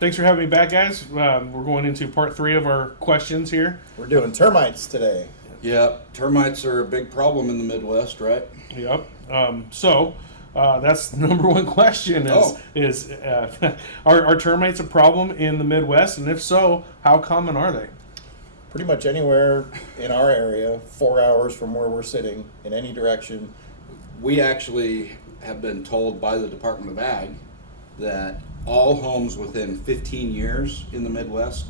Thanks for having me back, guys. We're going into part 3 of our questions here. We're doing termites today. Yeah, termites are a big problem in the Midwest, right? Yep. So that's the number one question are termites a problem in the Midwest? And if so, how common are they? Pretty much anywhere in our area, 4 hours from where we're sitting, in any direction. We actually have been told by the Department of Ag that all homes within 15 years in the Midwest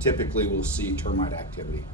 typically will see termite activity.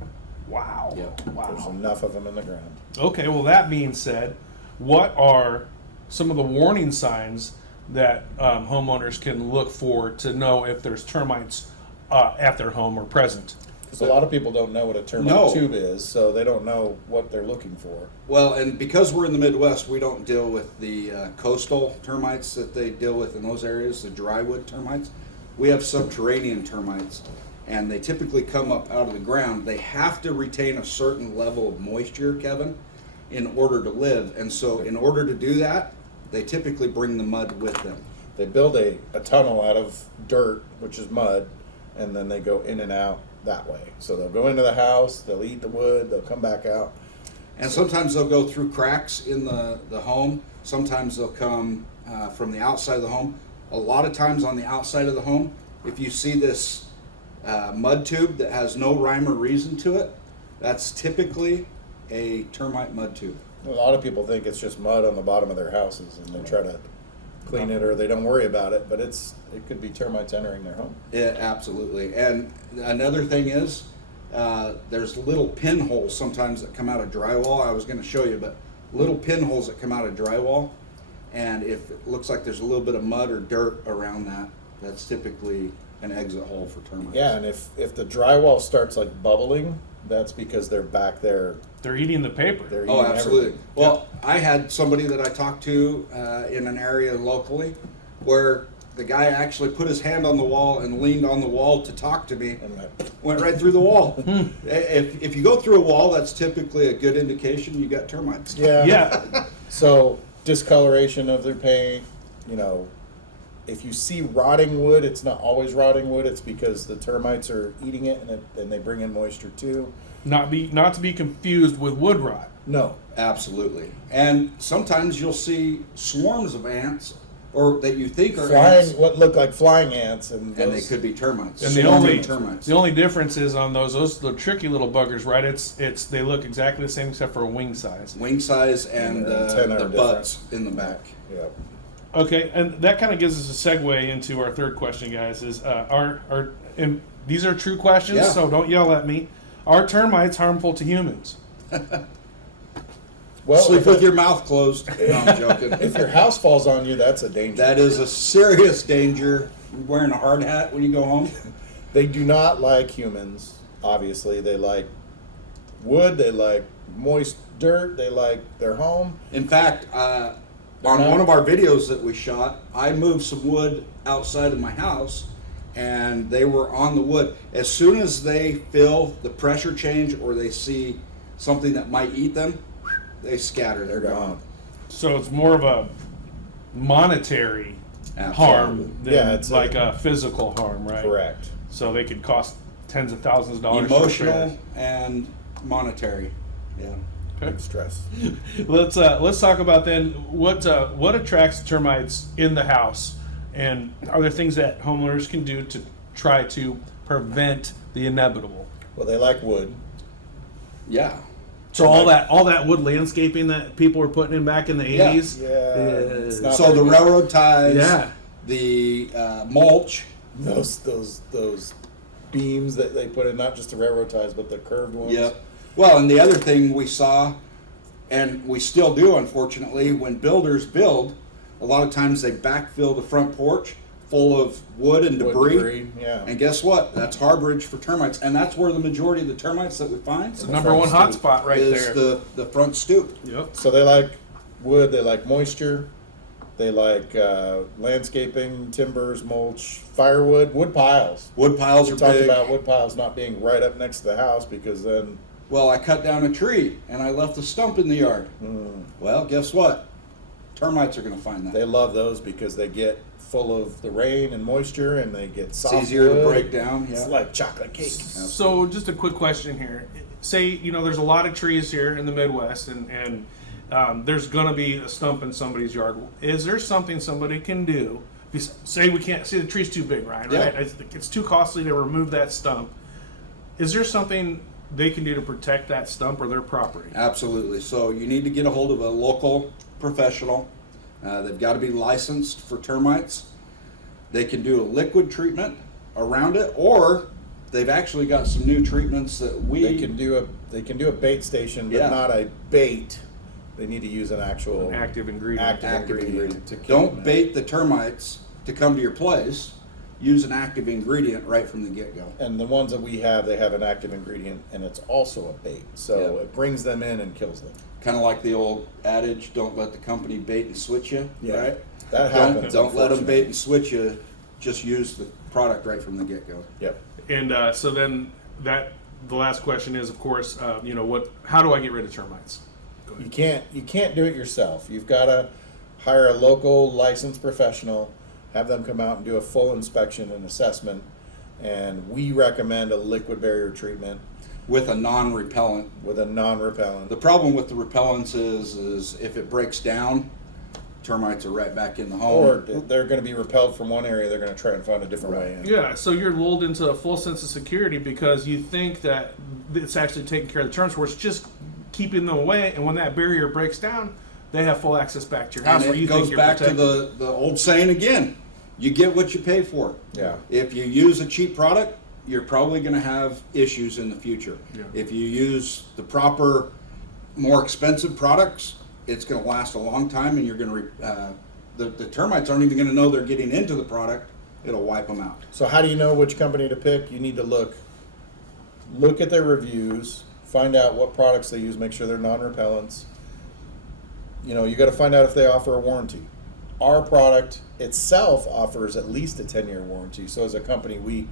Wow. Yep. Wow. There's enough of them in the ground. Okay, well, that being said, what are some of the warning signs that homeowners can look for to know if there's termites at their home or present? Because a lot of people don't know what a termite tube is, so they don't know what they're looking for. Well, and because we're in the Midwest, we don't deal with the coastal termites that they deal with in those areas, the drywood termites. We have subterranean termites, and they typically come up out of the ground. They have to retain a certain level of moisture, Kevin, in order to live. And so in order to do that, they typically bring the mud with them. They build a tunnel out of dirt, which is mud, and then they go in and out that way. So they'll go into the house, they'll eat the wood, they'll come back out. And sometimes they'll go through cracks in the home. Sometimes they'll come from the outside of the home. A lot of times on the outside of the home, if you see this mud tube that has no rhyme or reason to it, that's typically a termite mud tube. A lot of people think it's just mud on the bottom of their houses, and they try to clean it, or they don't worry about it, but it could be termites entering their home. Yeah, absolutely. And another thing is, there's little pinholes sometimes that come out of drywall. I was going to show you, but little pinholes that come out of drywall, and if it looks like there's a little bit of mud or dirt around that, that's typically an exit hole for termites. Yeah, and if the drywall starts like bubbling, that's because they're back there. They're eating the paper. They're eating Absolutely. everything. Well, I had somebody that I talked to in an area locally where the guy actually put his hand on the wall and leaned on the wall to talk to me. And Went right through the wall. If you go through a wall, that's typically a good indication you got termites. Yeah. So discoloration of their paint, if you see rotting wood, it's not always rotting wood. It's because the termites are eating it, and they bring in moisture too. Not to be confused with wood rot. No. Absolutely. And sometimes you'll see swarms of ants, or that you think are Flying, ants, what look like flying ants, and they could be termites. And Swarming termites. the only difference is on those the tricky little buggers, right? It's they look exactly the same except for wing size. Wing size and antenna the are buds in the back. Yeah. Okay, and that kind of gives us a segue into our third question, guys. Is and these are true questions, Yeah. so don't yell at me. Are termites harmful to humans? Well, Sleep with your mouth closed. No, I'm joking. if your house falls on you, that's a danger. That is a serious danger. You're wearing a hard hat when you go home. They do not like humans. Obviously, they like wood. They like moist dirt. They like their home. In fact, on one of our videos that we shot, I moved some wood outside of my house, and they were on the wood. As soon as they feel the pressure change or they see something that might eat them, they scatter. They're gone. So it's more of a monetary harm than it's like a physical harm, right? Correct. So they could cost tens of thousands of dollars. Emotional and monetary. Yeah. Big stress. Let's talk about then what attracts termites in the house, and are there things that homeowners can do to try to prevent the inevitable? Well, they like wood. Yeah. So all that wood landscaping that people were putting in back in the 80s. Yeah. It's not So the very good. railroad ties. Yeah. The mulch. Those beams that they put in, not just the railroad ties, but the curved ones. Yep. Well, and the other thing we saw, and we still do, unfortunately, when builders build, a lot of times they backfill the front porch full of wood and debris. Yeah. And guess what? That's harborage for termites, and that's where the majority of the termites that we find It's the number one hot spot right is there. the front stoop. Yep. So they like wood. They like moisture. They like landscaping, timbers, mulch, firewood, wood piles. Wood piles We are talked big. about wood piles not being right up next to the house, because then Well, I cut down a tree and I left a stump in the yard. Well, guess what? termites are going to find that. They love those because they get full of the rain and moisture, and they get soft. It's easier wood. to break down. It's Yeah. like chocolate cake. So just a quick question here. Say, there's a lot of trees here in the Midwest, and there's going to be a stump in somebody's yard. Is there something somebody can do? Say we can't see the tree's too big, Ryan, right? Yeah. It's too costly to remove that stump. Is there something they can do to protect that stump or their property? Absolutely. So you need to get a hold of a local professional. They've got to be licensed for termites. They can do a liquid treatment around it, or they've actually got some new treatments that They can do a bait station, but Yeah. not a bait. They need to use an actual Active ingredient. active ingredient to kill Don't them. bait the termites to come to your place. Use an active ingredient right from the get-go. And the ones that we have, they have an active ingredient, and it's also a bait. So Yeah. it brings them in and kills them. Kind of like the old adage, don't let the company bait and switch you, Yeah, right? that happens. Don't let them unfortunately. bait and switch you. Just use the product right from the get-go. Yep. And so then the last question is, of course, how do I get rid of termites? Go ahead. You can't do it yourself. You've got to hire a local licensed professional, have them come out and do a full inspection and assessment. And we recommend a liquid barrier treatment With a non-repellent. with a non-repellent. The problem with the repellents is if it breaks down, termites are right back in the home. Or they're going to be repelled from one area, they're going to try and find a different way in. Yeah, so you're lulled into a full sense of security because you think that it's actually taking care of the termites, where it's just keeping them away, and when that barrier breaks down, they have full access back to your house And where it you think goes you're back protected. to the old saying again, you get what you pay for. Yeah. If you use a cheap product, you're probably going to have issues in the future. Yeah. If you use the proper, more expensive products, it's going to last a long time, and you're going to the termites aren't even going to know they're getting into the product. It'll wipe them out. So how do you know which company to pick? You need to look at their reviews, find out what products they use, make sure they're non-repellents. You got to find out if they offer a warranty. Our product itself offers at least a 10-year warranty. So as a company, we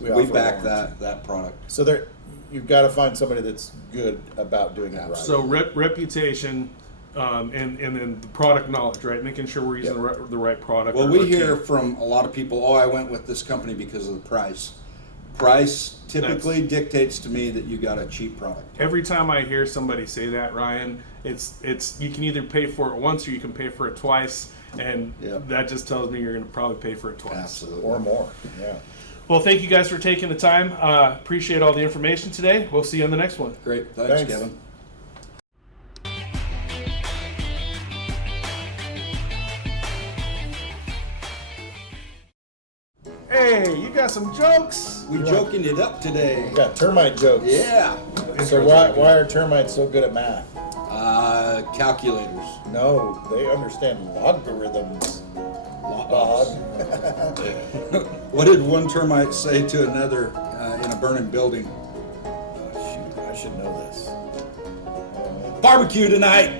We offer a back warranty. that product. So you've got to find somebody that's good about doing it right. So reputation and then the product knowledge, right? Making sure we're using the right product. Well, or we hear team. from a lot of people, I went with this company because of the price. Price typically dictates to me that you got a cheap product. Every time I hear somebody say that, Ryan, it's you can either pay for it once or you can pay for it twice, and Yep. that just tells me you're going to probably pay for it twice. Absolutely. or more. Yeah. Well, thank you guys for taking the time. Appreciate all the information today. We'll see you on the next one. Great. Thanks, Thanks. Kevin. Hey, you got some jokes? We joking it up today. We got termite jokes. Yeah. So why are termites so good at math? Calculators. No, they understand logarithms. Log. What did one termite say to another in a burning building? Oh, shoot, I should know this. Barbecue tonight.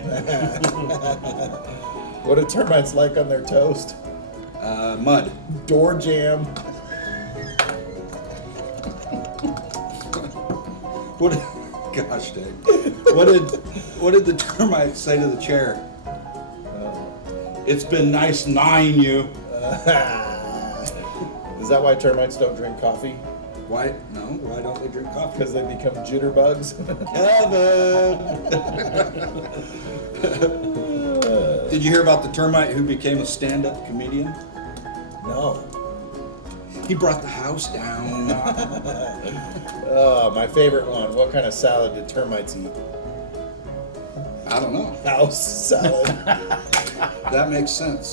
What do termites like on their toast? Mud. Door jam. What? Gosh dang. What did the termite say to the chair? It's been nice gnawing you. Is that why termites don't drink coffee? Why? No. Why don't they drink coffee? Because they become jitterbugs? Kevin. Did you hear about the termite who became a stand-up comedian? No. He brought the house down. Oh, my favorite one. What kind of salad did termites eat? I don't know. House salad. That makes sense.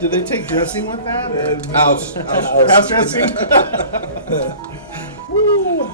Did they take dressing with that? House. House dressing? Woo.